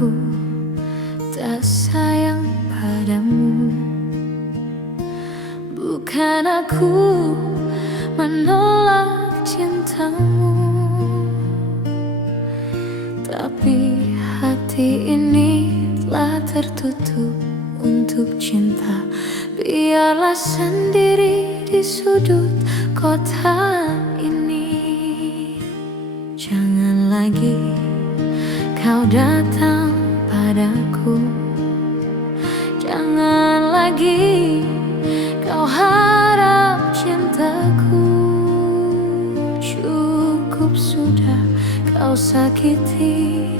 aku tak sayang padamu. Bukan aku menolak cintamu, tapi hati ini telah tertutup untuk cinta. Biarlah sendiri di sudut kota ini. Jangan lagi kau datang padaku, jangan lagi kau harap cintaku. Cukup sudah kau sakiti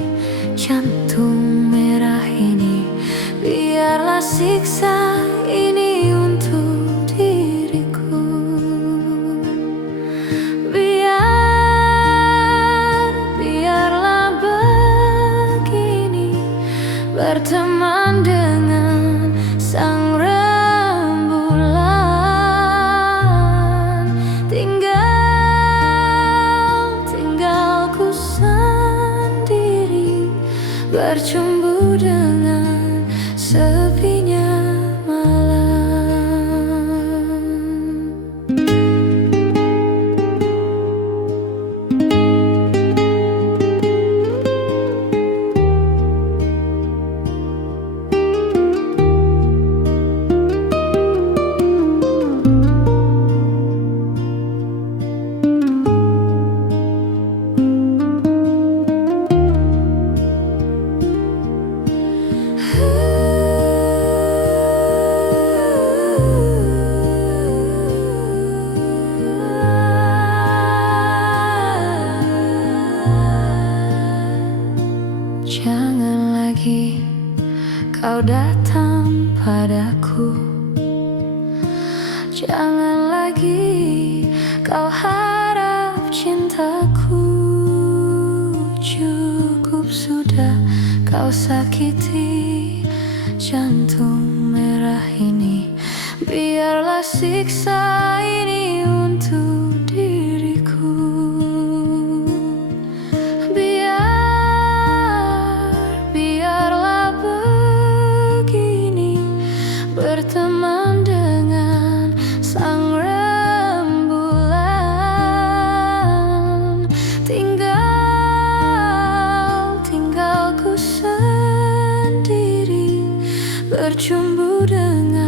jantung merah ini. Biarlah siksa ini untuk diriku. Biarlah begini, berteman dengan sang rembulan. Tinggalku sendiri, bercumbu dengan sepinya malam. Jangan lagi kau datang padaku, jangan lagi kau harap cintaku. Cukup sudah kau sakiti jantung merah ini. Biarlah siksa ini untuk diriku. Biarlah begini, berteman dengan sang rembulan. Tinggalku sendiri, bercumbu dengan